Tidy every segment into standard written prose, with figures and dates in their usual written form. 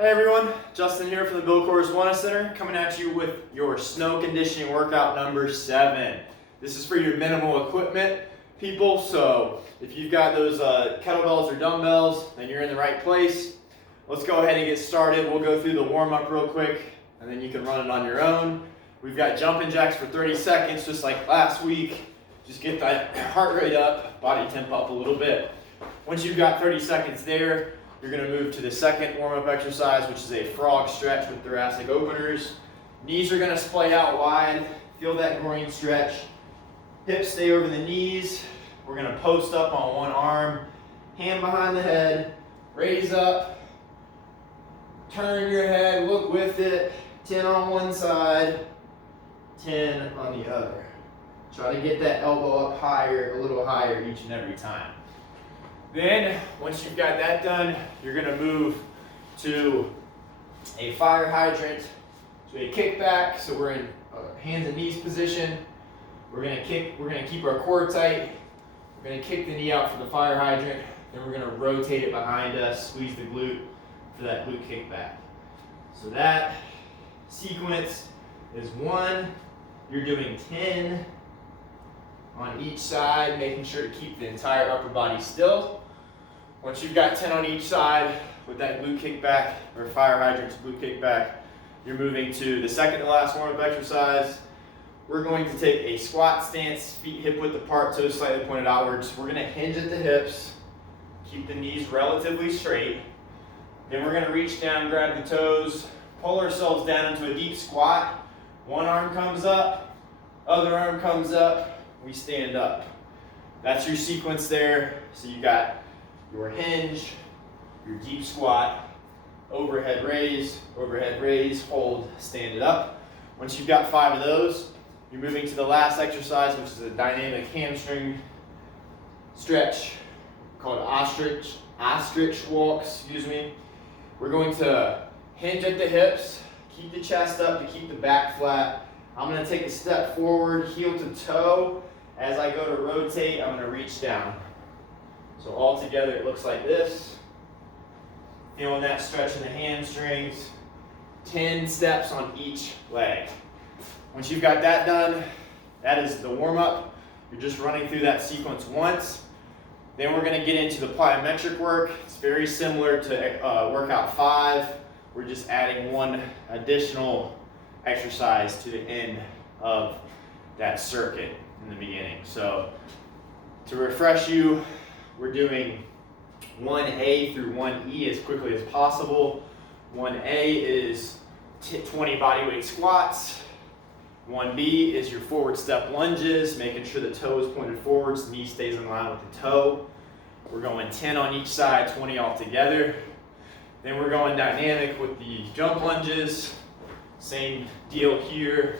Hey everyone, Justin here from the Bill Coors Wellness Center, coming at you with your snow conditioning workout number 7. This is for your minimal equipment people, so if you've got those kettlebells or dumbbells, then you're in the right place. Let's go ahead and get started. We'll go through the warm-up real quick, and then you can run it on your own. We've got jumping jacks for 30 seconds, just like last week. Just get that heart rate up, body temp up a little bit. Once you've got 30 seconds there, you're going to move to the second warm-up exercise, which is a frog stretch with thoracic openers. Knees are going to splay out wide. Feel that groin stretch. Hips stay over the knees. We're going to post up on one arm, hand behind the head, raise up, turn your head, look with it, 10 on one side, 10 on the other. Try to get that elbow up higher, a little higher each and every time. Then, once you've got that done, you're going to move to a fire hydrant, to a kickback. So we're in hands and knees position. We're going to keep our core tight. We're going to kick the knee out for the fire hydrant. Then we're going to rotate it behind us, squeeze the glute for that glute kickback. So that sequence is 1. You're doing 10 on each side, making sure to keep the entire upper body still. Once you've got 10 on each side with that glute kickback or fire hydrant to glute kickback, you're moving to the second to last warm-up exercise. We're going to take a squat stance, feet hip width apart, toes slightly pointed outwards. We're going to hinge at the hips, keep the knees relatively straight. Then we're going to reach down, grab the toes, pull ourselves down into a deep squat. One arm comes up, other arm comes up, we stand up. That's your sequence there. So you got your hinge, your deep squat, overhead raise, hold, stand it up. Once you've got 5 of those, you're moving to the last exercise, which is a dynamic hamstring stretch called Ostrich Walk, We're going to hinge at the hips, keep the chest up to keep the back flat. I'm going to take a step forward, heel to toe. As I go to rotate, I'm going to reach down. So all together it looks like this. Feeling that stretch in the hamstrings. 10 steps on each leg. Once you've got that done, that is the warm-up. You're just running through that sequence once. Then we're going to get into the plyometric work. It's very similar to workout 5. We're just adding one additional exercise to the end of that circuit in the beginning. So to refresh you, we're doing 1A through 1E as quickly as possible. 1A is 20 bodyweight squats. 1B is your forward step lunges, making sure the toe is pointed forwards, the knee stays in line with the toe. We're going 10 on each side, 20 all together. Then we're going dynamic with the jump lunges. Same deal here.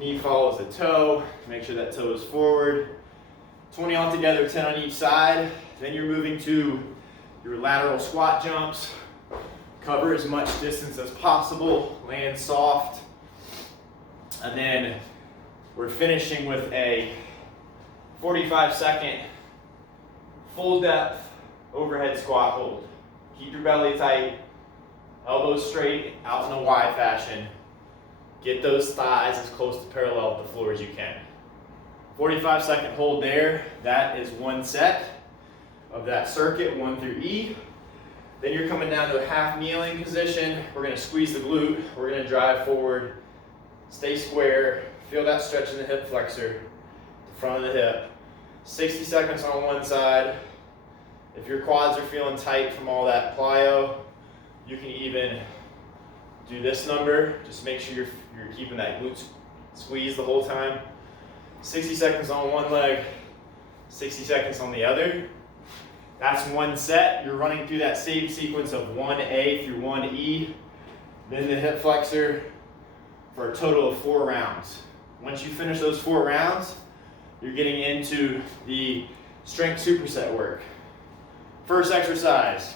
Knee follows the toe, make sure that toe is forward. 20 all together, 10 on each side. Then you're moving to your lateral squat jumps. Cover as much distance as possible, land soft. And then we're finishing with a 45-second full depth overhead squat hold. Keep your belly tight, elbows straight, out in a Y fashion. Get those thighs as close to parallel with the floor as you can. 45-second hold there. That is one set of that circuit, 1 through E. Then you're coming down to a half kneeling position. We're going to squeeze the glute. We're going to drive forward, stay square, feel that stretch in the hip flexor, the front of the hip. 60 seconds on one side. If your quads are feeling tight from all that plyo, you can even do this number. Just make sure you're keeping that glute squeeze the whole time. 60 seconds on one leg, 60 seconds on the other. That's one set. You're running through that same sequence of 1A through 1E, then the hip flexor for a total of 4 rounds. Once you finish those 4 rounds, you're getting into the strength superset work. First exercise,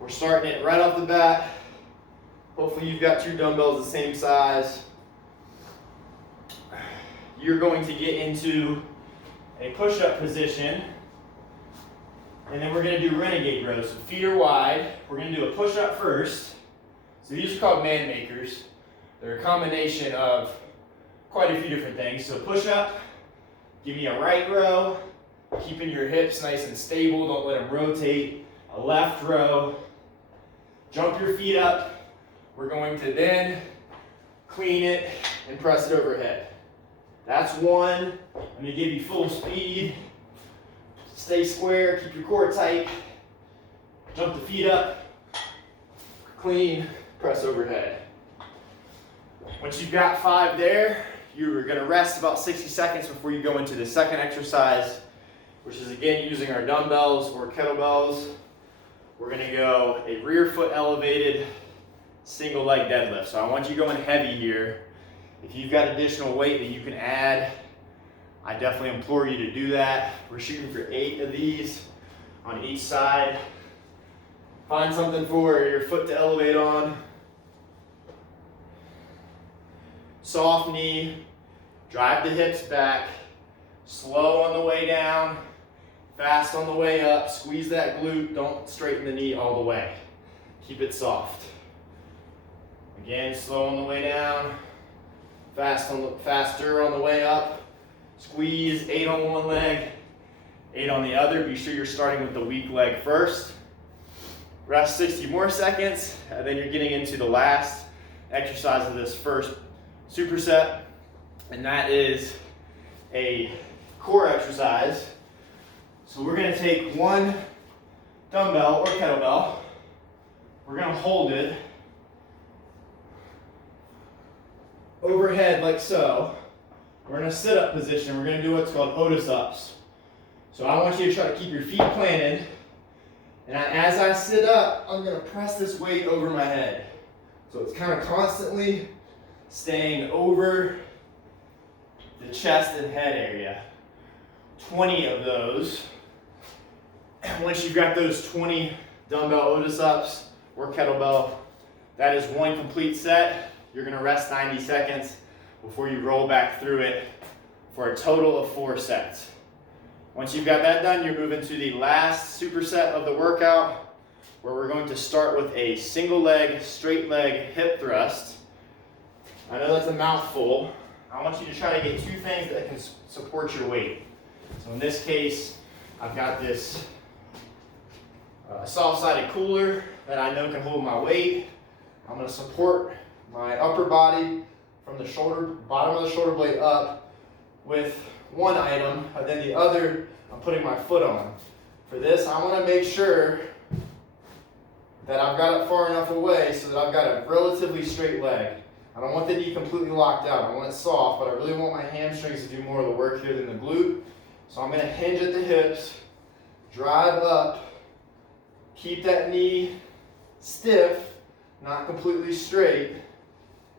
we're starting it right off the bat. Hopefully you've got 2 dumbbells the same size. You're going to get into a push-up position And then we're gonna do renegade rows. So feet are wide. We're gonna do a push-up first. So these are called man makers. They're a combination of quite a few different things. So push-up, give me a right row, keeping your hips nice and stable, don't let them rotate. A left row, jump your feet up. We're going to then clean it and press it overhead. That's one. I'm gonna give you full speed. Stay square, keep your core tight. Jump the feet up, clean, press overhead. Once you've got 5 there, you're gonna rest about 60 seconds before you go into the second exercise, which is again using our dumbbells or kettlebells. We're gonna go a rear foot elevated single leg deadlift. So I want you going heavy here. If you've got additional weight that you can add, I definitely implore you to do that. We're shooting for 8 of these on each side. Find something for your foot to elevate on. Soft knee, drive the hips back, slow on the way down, fast on the way up, squeeze that glute, don't straighten the knee all the way. Keep it soft. Again, slow on the way down, faster on the way up. Squeeze, 8 on one leg, 8 on the other. Be sure you're starting with the weak leg first. Rest 60 more seconds, and then you're getting into the last exercise of this first superset, and that is a core exercise. So we're gonna take one dumbbell or kettlebell. We're gonna hold it overhead like so. We're in a sit-up position. We're gonna do what's called Otis Ups. So I want you to try to keep your feet planted. And as I sit up, I'm gonna press this weight over my head. So it's kind of constantly staying over the chest and head area. 20 of those. And once you've got those 20 dumbbell Otis Ups or kettlebell, that is one complete set. You're gonna rest 90 seconds before you roll back through it for a total of 4 sets. Once you've got that done, you're moving to the last superset of the workout, where we're going to start with a single leg, straight leg hip thrust. I know that's a mouthful. I want you to try to get 2 things that can support your weight. So in this case, I've got this soft-sided cooler that I know can hold my weight. I'm gonna support my upper body from the shoulder, bottom of the shoulder blade up with one item, and then the other I'm putting my foot on. For this, I want to make sure that I've got it far enough away so that I've got a relatively straight leg. I don't want the knee completely locked out. I want it soft, but I really want my hamstrings to do more of the work here than the glute. So I'm going to hinge at the hips, drive up, keep that knee stiff, not completely straight,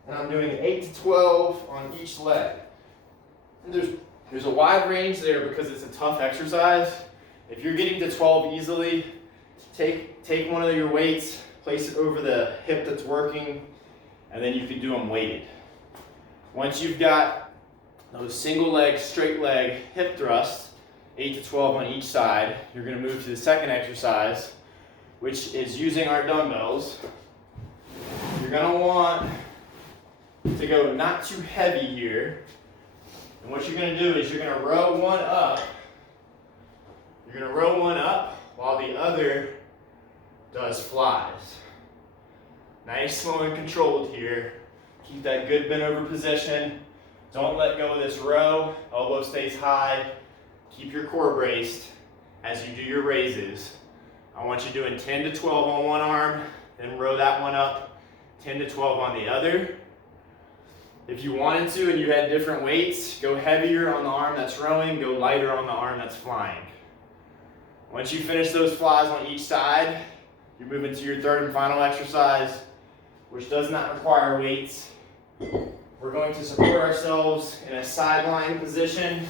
and I'm doing 8 to 12 on each leg. And there's a wide range there because it's a tough exercise. If you're getting to 12 easily, take one of your weights, place it over the hip that's working, and then you can do them weighted. Once you've got those single leg, straight leg hip thrusts, 8 to 12 on each side, you're gonna move to the second exercise, which is using our dumbbells. You're gonna want to go not too heavy here. And what you're gonna do is you're gonna row one up. You're gonna row one up while the other does flies. Nice, slow, and controlled here. Keep that good bent over position. Don't let go of this row. Elbow stays high. Keep your core braced as you do your raises. I want you doing 10 to 12 on one arm, then row that one up, 10 to 12 on the other. If you wanted to and you had different weights, go heavier on the arm that's rowing, go lighter on the arm that's flying. Once you finish those flies on each side, you're moving to your third and final exercise, which does not require weights. We're going to support ourselves in a sideline position.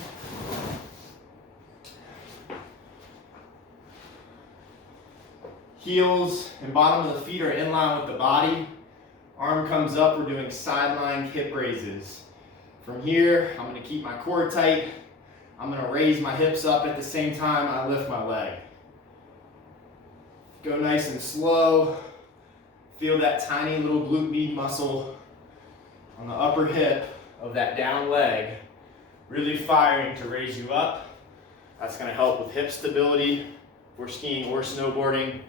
Heels and bottom of the feet are in line with the body. Arm comes up, we're doing sideline hip raises. From here, I'm gonna keep my core tight. I'm gonna raise my hips up at the same time I lift my leg. Go nice and slow. Feel that tiny little glute med muscle on the upper hip of that down leg, really firing to raise you up. That's gonna help with hip stability for skiing or snowboarding.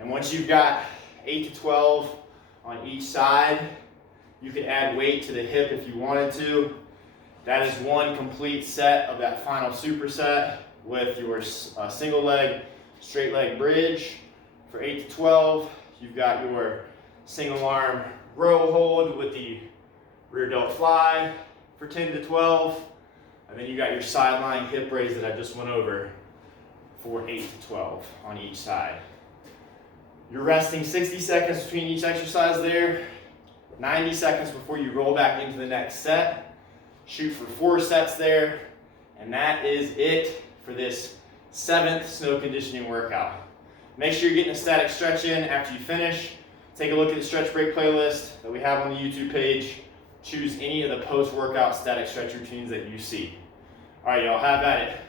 And once you've got 8 to 12 on each side, you can add weight to the hip if you wanted to. That is one complete set of that final superset with your single leg, straight leg bridge for 8 to 12. You've got your single arm row hold with the rear delt fly for 10 to 12. And then you got your sideline hip raise that I just went over for 8 to 12 on each side. You're resting 60 seconds between each exercise there, 90 seconds before you roll back into the next set. Shoot for 4 sets there, and that is it for this 7th snow conditioning workout. Make sure you're getting a static stretch in after you finish. Take a look at the stretch break playlist that we have on the YouTube page. Choose any of the post-workout static stretch routines that you see. All right, y'all, have at it.